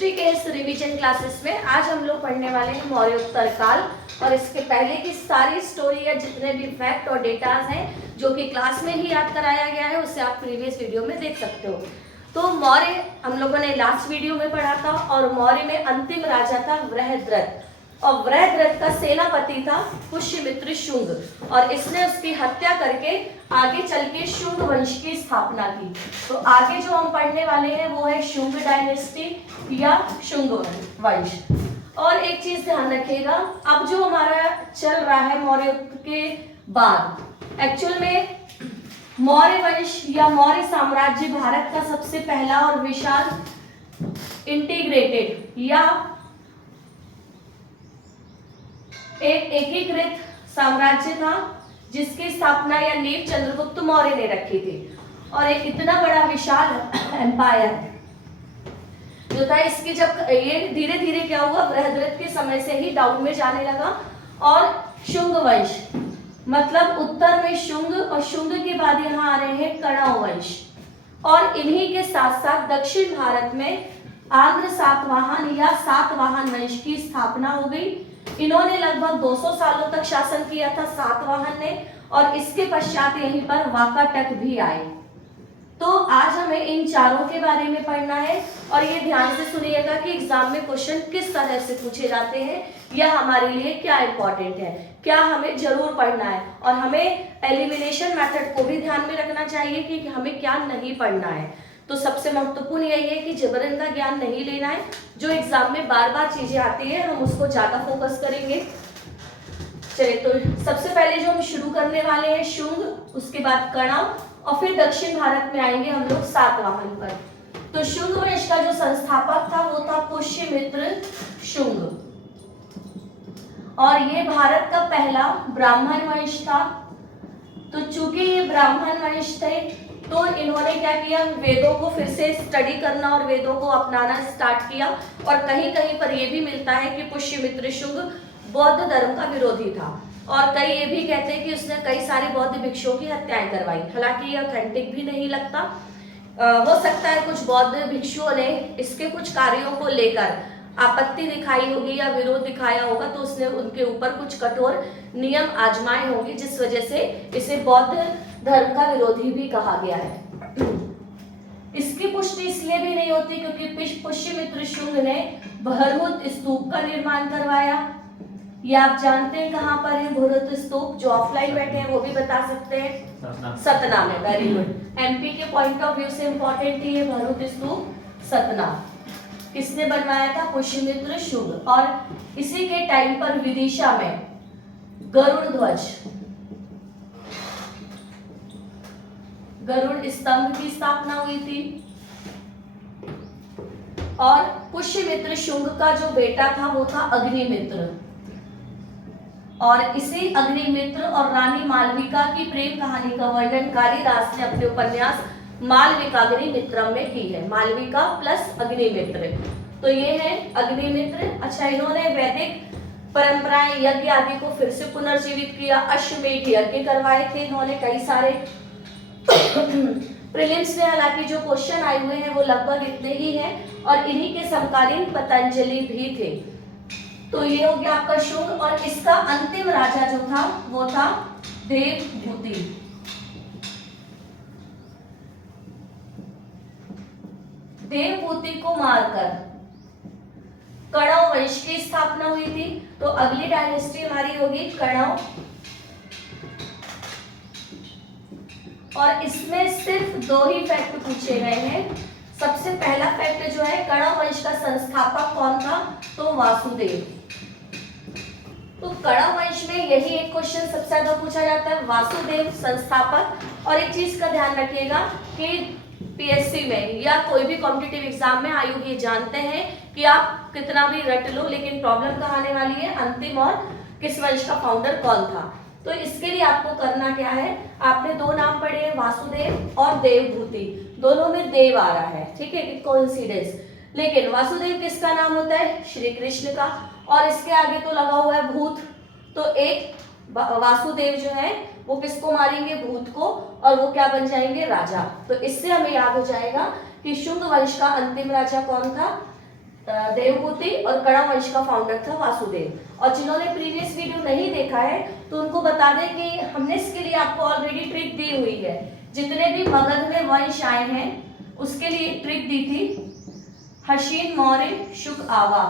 History के इस revision classes में आज हम लोग पढ़ने वाले हैं मौर्योत्तर काल। और इसके पहले की सारी स्टोरी या जितने भी फैक्ट और डेटाज हैं जो कि क्लास में ही याद कराया गया है उसे आप प्रीवियस वीडियो में देख सकते हो। तो मौर्य हम लोगों ने लास्ट वीडियो में पढ़ा था और मौर्य में अंतिम राजा था वृहद्रथ और वृहद्रथ का सेनापति था पुष्यमित्र शुंग और इसने उसकी हत्या करके आगे चल के शुंग वंश की स्थापना की। तो आगे जो हम पढ़ने वाले हैं वो है शुंग डायनेस्टी या शुंग वंश। और एक चीज ध्यान रखिएगा, अब जो हमारा चल रहा है मौर्य के बाद एक्चुअल में मौर्य वंश या मौर्य साम्राज्य भारत का सबसे पहला और विशाल इंटीग्रेटेड या एक एकीकृत साम्राज्य था जिसकी स्थापना या नींव चंद्रगुप्त मौर्य ने रखी थी। और एक इतना बड़ा विशाल एम्पायर जो था, इसकी जब ये धीरे धीरे क्या हुआ, बृहद्रथ के समय से ही डाउन में जाने लगा और शुंग वंश मतलब उत्तर में शुंग और शुंग के बाद यहाँ आ रहे हैं कणव वंश और इन्हीं के साथ साथ दक्षिण भारत में आंध्र सातवाहन या सातवाहन वंश की स्थापना हो गई। इन्होंने लगभग 200 सालों तक शासन किया था सातवाहन ने और इसके पश्चात यहीं पर वाकाटक भी आए। तो आज हमें इन चारों के बारे में पढ़ना है और ये ध्यान से सुनिएगा कि एग्जाम में क्वेश्चन किस तरह से पूछे जाते हैं या हमारे लिए क्या इंपॉर्टेंट है, क्या हमें जरूर पढ़ना है। और हमें एलिमिनेशन मेथड को भी ध्यान में रखना चाहिए कि हमें क्या नहीं पढ़ना है। तो सबसे महत्वपूर्ण यही है कि जबरन का ज्ञान नहीं लेना है, जो एग्जाम में बार बार चीजें आती है हम उसको ज्यादा फोकस करेंगे। चलिए, तो सबसे पहले जो हम शुरू करने वाले हैं शुंग, उसके बाद कणव और फिर दक्षिण भारत में आएंगे हम लोग सातवाहन पर। तो शुंग वंश का जो संस्थापक था वो था पुष्यमित्र शुंग और ये भारत का पहला ब्राह्मण वंश था। तो चूंकि ये ब्राह्मण वंश थे तो इन्होंने क्या किया, वेदों को फिर से स्टडी करना और वेदों को अपनाना स्टार्ट किया। और कहीं कहीं पर यह भी मिलता है कि पुष्यमित्र शुंग बौद्ध धर्म का विरोधी था और कई ये भी कहते हैं कि उसने कई सारे बौद्ध भिक्षुओं की हत्याएं करवाई। हालांकि ये ऑथेंटिक भी नहीं लगता, हो सकता है कुछ बौद्ध भिक्षुओं ने इसके कुछ कार्यों को लेकर आपत्ति दिखाई होगी या विरोध दिखाया होगा तो उसने उनके ऊपर कुछ कठोर नियम आजमाए होंगे जिस वजह से इसे बौद्ध धर्म का विरोधी भी कहा गया है। इसकी पुष्टि इसलिए भी नहीं होती क्योंकि पुष्यमित्र शुंग ने भरहुत स्तूप का निर्माण करवाया। ये आप जानते हैं कहाँ पर है भरहुत स्तूप, जो ऑफलाइन बैठे हैं वो भी बता सकते हैं, सतना में। वेरी गुड, एमपी के पॉइंट ऑफ व्यू से इंपॉर्टेंट है ये भरहुत स्तूप सतना। किसने बनवाया था, पुष्यमित्र शुंग। और इसी के टाइम पर विदिशा में गरुड़ ध्वज, गरुड़ स्तंभ की स्थापना हुई थी। और पुष्यमित्र शुंग का जो बेटा था वो था अग्निमित्र और इसी अग्निमित्र और रानी मालविका की प्रेम कहानी का वर्णन कालिदास ने अपने उपन्यास मालविकाग्निमित्रम में की है। मालविका प्लस अग्निमित्र, तो ये है अग्निमित्र। अच्छा, इन्होंने वैदिक परंपराएं यज्ञ आदि को फिर से पुनर्जीवित किया, अश्वमेध यज्ञ करवाए थे इन्होंने कई सारे। प्रीलिम्स में हालांकि जो क्वेश्चन आए हुए हैं वो लगभग इतने ही हैं और इन्हीं के समकालीन पतंजलि भी थे। तो ये हो गया आपका शुंग और इसका अंतिम राजा जो था वो था देवभूति। देवभूति को मारकर कणव वंश की स्थापना हुई थी। तो अगली डायनेस्टी हमारी होगी कणव और इसमें सिर्फ 2 ही फैक्ट पूछे गए हैं। सबसे पहला फैक्ट जो है, कणव वंश का संस्थापक कौन था, तो वासुदेव। तो कणव वंश में यही एक क्वेश्चन सबसे ज्यादा पूछा जाता है, वासुदेव संस्थापक। और एक चीज का ध्यान रखिएगा कि पीएससी में या कोई भी कॉम्पिटिटिव एग्जाम में आयोग ये जानते हैं कि आप कितना भी रट लो लेकिन प्रॉब्लम कहाँ आने वाली है, अंतिम और किस वंश का फाउंडर कौन था। तो इसके लिए आपको करना क्या है, आपने 2 नाम पढ़े हैं, वासुदेव और देवभूति, दोनों में देव आ रहा है, ठीक है, कोइंसिडेंस। लेकिन वासुदेव किसका नाम होता है, श्री कृष्ण का, और इसके आगे तो लगा हुआ है भूत। तो एक वासुदेव जो है वो किसको मारेंगे, भूत को, और वो क्या बन जाएंगे, राजा। तो इससे हमें याद हो जाएगा कि शुंग वंश का अंतिम राजा कौन था, देवहूति और कणव वंश का फाउंडर था वासुदेव। और जिन्होंने प्रीवियस वीडियो नहीं देखा है तो उनको बता दें कि हमने इसके लिए आपको ऑलरेडी ट्रिक दी हुई है। जितने भी मगध में वंश आए हैं उसके लिए ट्रिक दी थी, हर्षिन, मौर्य, शुक, आवा।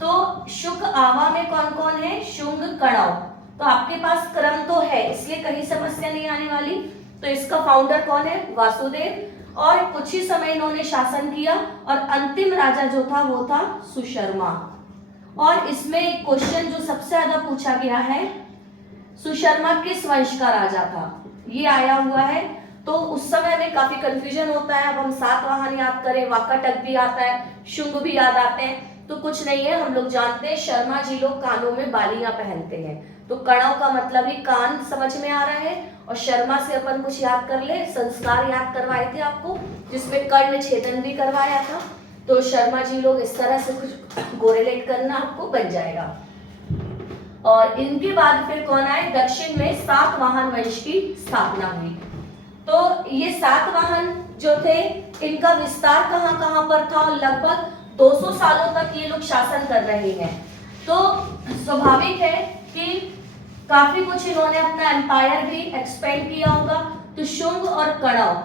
तो शुक आवा में कौन कौन है? शुंग, कणव। तो आपके पास क्रम तो है इसलिए कहीं समस्या नहीं आने वाली। तो इसका फाउंडर कौन है? वासुदेव। और कुछ ही समय इन्होंने शासन किया और अंतिम राजा जो था वो था सुशर्मा। और इसमें एक क्वेश्चन जो सबसे ज्यादा पूछा गया है, सुशर्मा किस वंश का राजा था, ये आया हुआ है। तो उस समय में काफी कंफ्यूजन होता है। अब हम सातवाहन याद करें, वाकाटक भी आता है, शुंग भी याद आते हैं, तो कुछ नहीं है। हम लोग जानते हैं शर्मा जी लोग कानों में बालियां पहनते हैं, तो कणव का मतलब ही कान समझ में आ रहा है। और शर्मा से अपन कुछ याद कर ले, संस्कार याद करवाए थे आपको जिसमें कर्ण छेदन भी करवाया था। तो शर्मा जी लोग इस तरह से कुछ कोरिलेट करना आपको बन जाएगा। और इनके बाद फिर कौन आए? दक्षिण में सातवाहन वंश की स्थापना हुई। तो ये सातवाहन जो थे इनका विस्तार कहाँ कहाँ पर था? और लगभग 200 सालों तक ये लोग शासन कर रहे हैं। तो स्वाभाविक है कि काफी कुछ इन्होंने अपना एम्पायर भी एक्सपेंड किया होगा। तो शुंग और कणव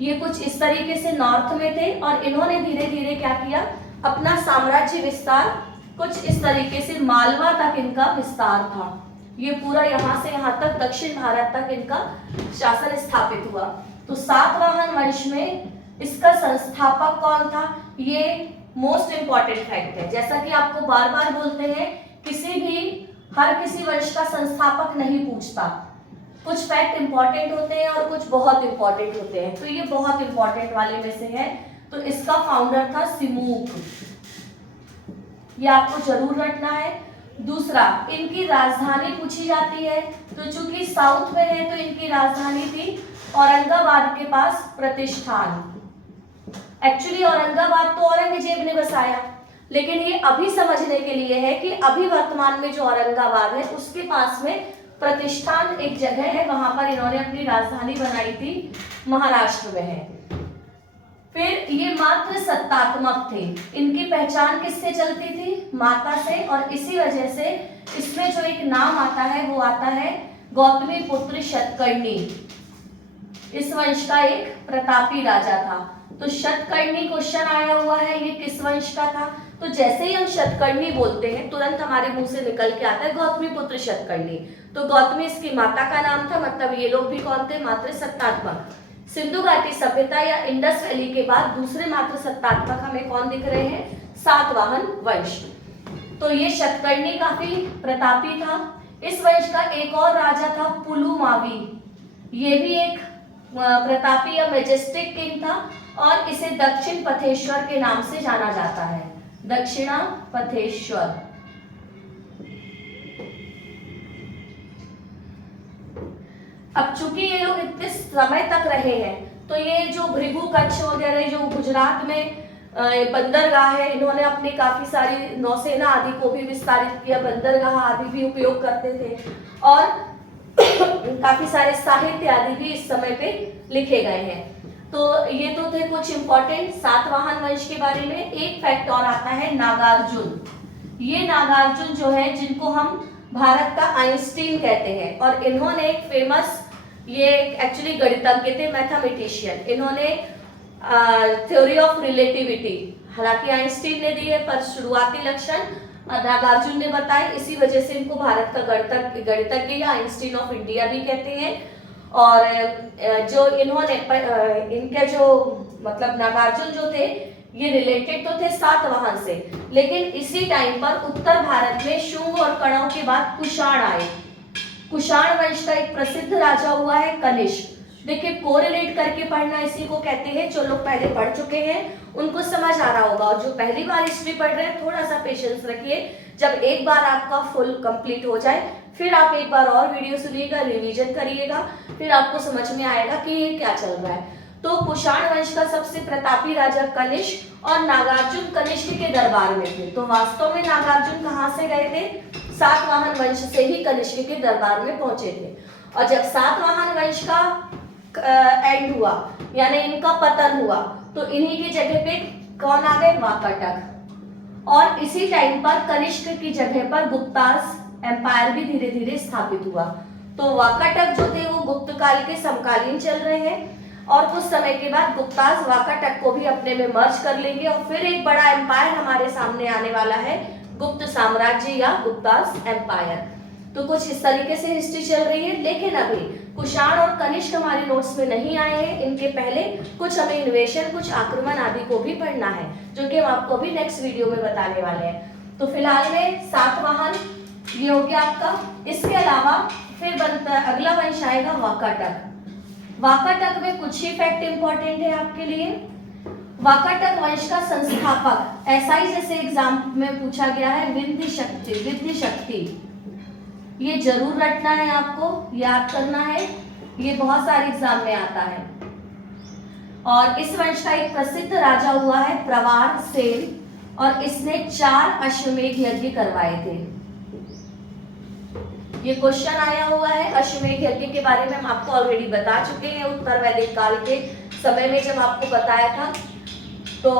ये कुछ इस तरीके से नॉर्थ में थे और इन्होंने धीरे धीरे क्या किया? अपना साम्राज्य विस्तार कुछ इस तरीके से मालवा तक इनका विस्तार था। ये पूरा यहाँ से यहाँ तक दक्षिण भारत तक इनका शासन स्थापित हुआ। तो सातवाहन वंश में इसका संस्थापक कौन था? ये मोस्ट इंपॉर्टेंट फैक्ट है। जैसा कि आपको बार बार बोलते हैं, हर किसी वंश का संस्थापक नहीं पूछता। कुछ फैक्ट इंपॉर्टेंट होते हैं और कुछ बहुत इंपॉर्टेंट होते हैं। तो ये बहुत इंपॉर्टेंट वाले में से है। तो इसका फाउंडर था सिमूक, ये आपको जरूर रटना है। दूसरा, इनकी राजधानी पूछी जाती है। तो चूंकि साउथ में है तो इनकी राजधानी थी औरंगाबाद के पास प्रतिष्ठान। एक्चुअली औरंगाबाद तो औरंगजेब ने बसाया, लेकिन ये अभी समझने के लिए है कि अभी वर्तमान में जो औरंगाबाद है उसके पास में प्रतिष्ठान एक जगह है, वहां पर इन्होंने अपनी राजधानी बनाई थी, महाराष्ट्र में है। फिर ये मात्र सत्तात्मक थे। इनकी पहचान किससे चलती थी? माता से। और इसी वजह से इसमें जो एक नाम आता है वो आता है गौतमी पुत्र शतकर्णी। इस वंश का एक प्रतापी राजा था। तो शतकर्णी क्वेश्चन आया हुआ है, ये किस वंश का था? तो जैसे ही हम शतकर्णी बोलते हैं तुरंत हमारे मुंह से निकल के आता है गौतमी पुत्र शतकर्णी। तो गौतमी इसकी माता का नाम था, मतलब ये लोग भी कौन थे? मात्र सत्तात्मक। सिंधु घाटी सभ्यता या इंडस वैली के बाद दूसरे मात्र सत्तात्मक हमें कौन दिख रहे हैं? सातवाहन वंश। तो ये शतकर्णी काफी प्रतापी था। इस वंश का एक और राजा था पुलुमावी, ये भी एक प्रतापी या मेजेस्टिक किंग था और इसे दक्षिण पथेश्वर के नाम से जाना जाता है। दक्षिणा पथेश्वर। अब चूंकि ये लोग इतने समय तक रहे हैं तो ये जो भृगु कच्छ वगैरह जो गुजरात में बंदरगाह है, इन्होंने अपनी काफी सारी नौसेना आदि को भी विस्तारित किया, बंदरगाह आदि भी उपयोग करते थे और काफी सारे साहित्य आदि भी इस समय पे लिखे गए हैं। तो ये तो थे कुछ इंपॉर्टेंट सातवाहन वंश के बारे में। एक फैक्ट और आता है नागार्जुन। ये नागार्जुन जो है जिनको हम भारत का आइंस्टीन कहते हैं और इन्होंने एक फेमस, ये एक्चुअली गणितज्ञ थे, मैथमेटिशियन। इन्होंने थ्योरी ऑफ रिलेटिविटी, हालांकि आइंस्टीन ने दी है पर शुरुआती लक्षण नागार्जुन ने बताए, इसी वजह से इनको भारत का गणितज्ञ या आइंस्टीन ऑफ इंडिया भी कहते हैं। और जो इन्होंने इनके जो मतलब नागार्जुन जो थे ये रिलेटेड तो थे सातवाहन से, लेकिन इसी टाइम पर उत्तर भारत में शुंग और कणव के बाद कुषाण आए। कुषाण वंश का एक प्रसिद्ध राजा हुआ है कनिष्क। देखिए कोरिलेट करके पढ़ना इसी को कहते हैं। जो लोग पहले पढ़ चुके हैं उनको समझ आ रहा होगा और जो पहली बार हिस्ट्री पढ़ रहे हैं थोड़ा सा पेशेंस रखिए। जब एक बार आपका फुल कंप्लीट हो जाए फिर आप एक बार और वीडियो सुनिएगा, रिवीजन करिएगा, फिर आपको समझ में आएगा कि ये क्या चल रहा है। तो कुषाण वंश का सबसे प्रतापी राजा कनिष्क और नागार्जुन कनिष्क के दरबार में थे। तो वास्तव में नागार्जुन कहाँ से गए थे? सातवाहन वंश से ही कनिष्क के दरबार में पहुंचे थे। और जब सातवाहन वंश का एंड हुआ यानी इनका पतन हुआ तो इन्हीं की जगह पे कौन आ गए, वाकाटक। और इसी टाइम पर कनिष्क की जगह पर गुप्तास एम्पायर भी धीरे धीरे स्थापित हुआ। तो वाकाटक जो थे वो गुप्त काल के समकालीन चल रहे हैं और कुछ समय के बाद गुप्तास वाकाटक को भी अपने में मर्ज कर लेंगे और फिर एक बड़ा एम्पायर हमारे सामने आने वाला है, गुप्त साम्राज्य या गुप्तास एम्पायर। तो कुछ इस तरीके से हिस्ट्री चल रही है। लेकिन अभी कुषाण और कनिष्क हमारे नोट्स में नहीं आए हैं, इनके पहले कुछ हमें इन्वेशन, कुछ आक्रमण आदि को भी पढ़ना है, जो कि हम आपको अभी नेक्स्ट वीडियो में बताने वाले हैं। तो फिलहाल में सातवाहन ये हो गया आपका। इसके अलावा फिर बनता है अगला वंश आएगा वाकाटक। वाकाटक में कुछ ही फैक्ट इंपॉर्टेंट है आपके लिए। वाकाटक वंश का संस्थापक एसआई जैसे एग्जाम में पूछा गया है विंध्य शक्ति, ये जरूर रटना है, आपको याद करना है, ये बहुत सारे एग्जाम में आता है। और इस वंश का एक प्रसिद्ध राजा हुआ है प्रवार सेन और इसने 4 अश्वमेध यज्ञ करवाए थे। ये क्वेश्चन आया हुआ है। अश्वमेध यज्ञ के बारे में हम आपको ऑलरेडी बता चुके हैं उत्तर वैदिक काल के समय में जब आपको बताया था। तो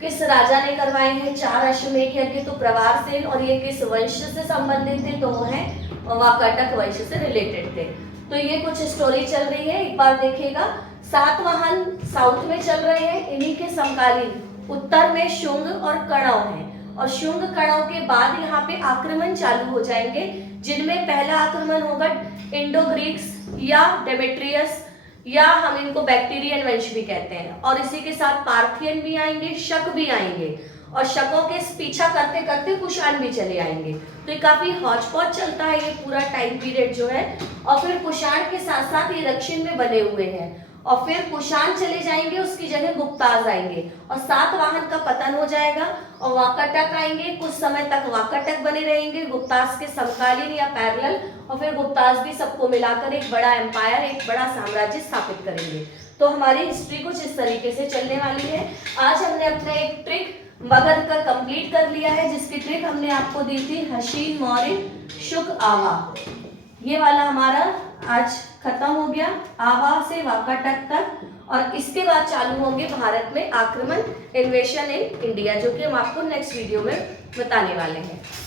किस राजा ने करवाए हैं 4 अश्वमेध यज्ञ, तो प्रवार सेन। और ये किस वंश से संबंधित थे, तो वो है वाकाटक वंश से रिलेटेड थे। तो ये कुछ स्टोरी चल रही है, एक बार देखिएगा। सातवाहन साउथ में चल रहे हैं, इन्हीं के समकालीन उत्तर में शुंग और कणव हैं और शुंग कणव के बाद यहाँ पे आक्रमण चालू हो जाएंगे, जिनमें पहला आक्रमण होगा इंडो ग्रीक्स या डेमेट्रियस या हम इनको बैक्टीरियन वंश भी कहते हैं। और इसी के साथ पार्थियन भी आएंगे, शक भी आएंगे और शकों के पीछा करते करते कुषाण भी चले आएंगे। तो ये काफी हौच पौच चलता है ये पूरा टाइम पीरियड जो है। और फिर कुषाण के साथ साथ ये दक्षिण में बने हुए हैं और फिर कुषाण चले जाएंगे, उसकी जगह गुप्तास आएंगे और सातवाहन का पतन हो जाएगा और वाकाटक आएंगे। कुछ समय तक वाकाटक बने रहेंगे गुप्तास के समकालीन या पैरेलल, और फिर गुप्तास भी सबको मिलाकर एक बड़ा एम्पायर, एक बड़ा साम्राज्य स्थापित करेंगे। तो हमारी हिस्ट्री कुछ इस तरीके से चलने वाली है। आज हमने अपना एक ट्रिक मगध का कंप्लीट कर लिया है, जिसकी ट्रिक हमने आपको दी थी हसीन, मौर्य, शुक, आवा। ये वाला हमारा आज खत्म हो गया, आवा से वाकाटक तक। और इसके बाद चालू होंगे भारत में आक्रमण, इन्वेशन इन इंडिया, जो कि हम आपको नेक्स्ट वीडियो में बताने वाले हैं।